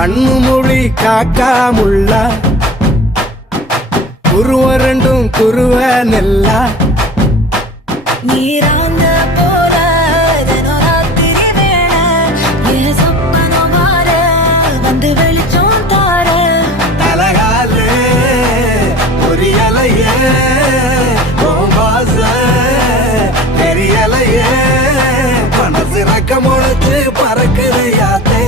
கண்ணு மொழி காக்காமுள்ள குருவரண்டும் குருவ நெல்லா நீராங்க போல ராத்திரி வேள என் சொப்பனம் மாற வந்து வெளிச்சம் தார தலகாலு பொரியலைய பாச தெரியலைய மனசு ரக்க முளைச்சு பறக்குது யாத்தே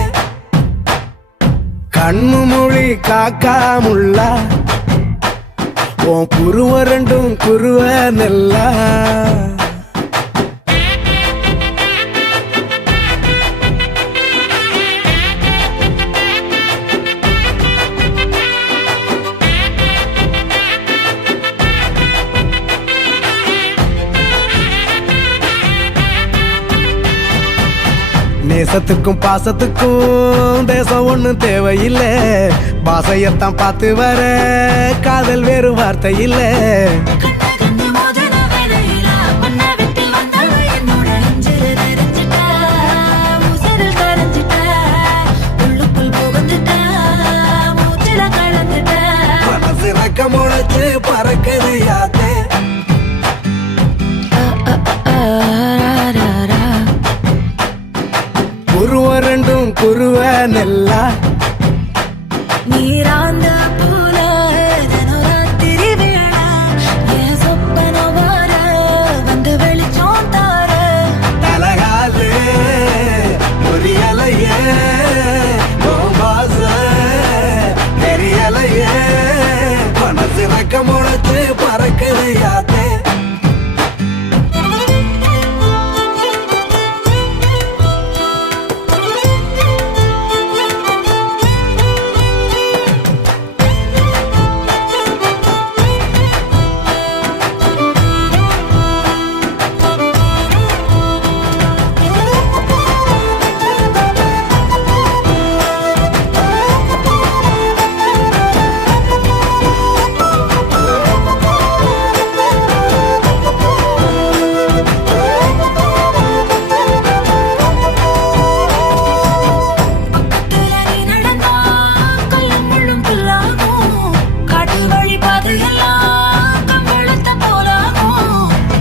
கண்ணு மொழி காக்காமுள்ள உன் குருவரண்டும் குருவ நெல்லா நேசத்துக்கும் பாசத்துக்கும் தேசம் ஒண்ணும் தேவையில்லை பாசையத்தான் பார்த்து வர காதல் வேறு வார்த்தை இல்லை மனசு ரக்க முளைச்சு பறக்குது யாத்தே குருவரண்டும் குருவ நெல்லா நீராந்த போல ராத்திரி வேள என் சொப்பனம் மாற வந்து வெளிச்சம் தார தலகாலு பொரியலைய பாச தெரியலைய மனசு ரக்க முளைச்சு பறக்குது யாத்தே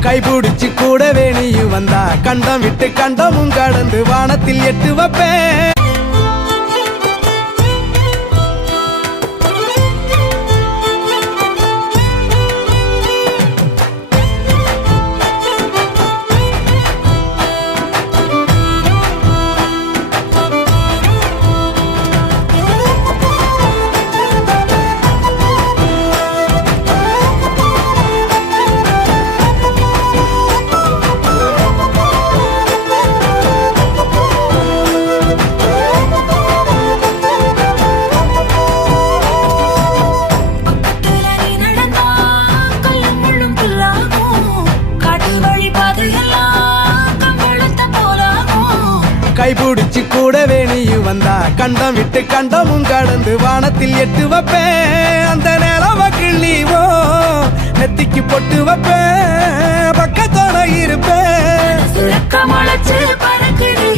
கைபிடிச்சு கூடவே நீயும் வந்தா கண்டம் விட்டு கண்டமும் கடந்து வானத்தில் எட்டு வைப்பேன் கைபிடிச்சு கூடவே நீயும் வந்தா கண்டம் விட்டு கண்டமும் கடந்து வானத்தில் எட்டு வைப்பேன் அந்த நிலவ கிள்ளிவோ நெத்திக்கு பொட்டு வைப்பேன் பக்கத்தோட இருப்பேன் முளைச்சு பறக்குது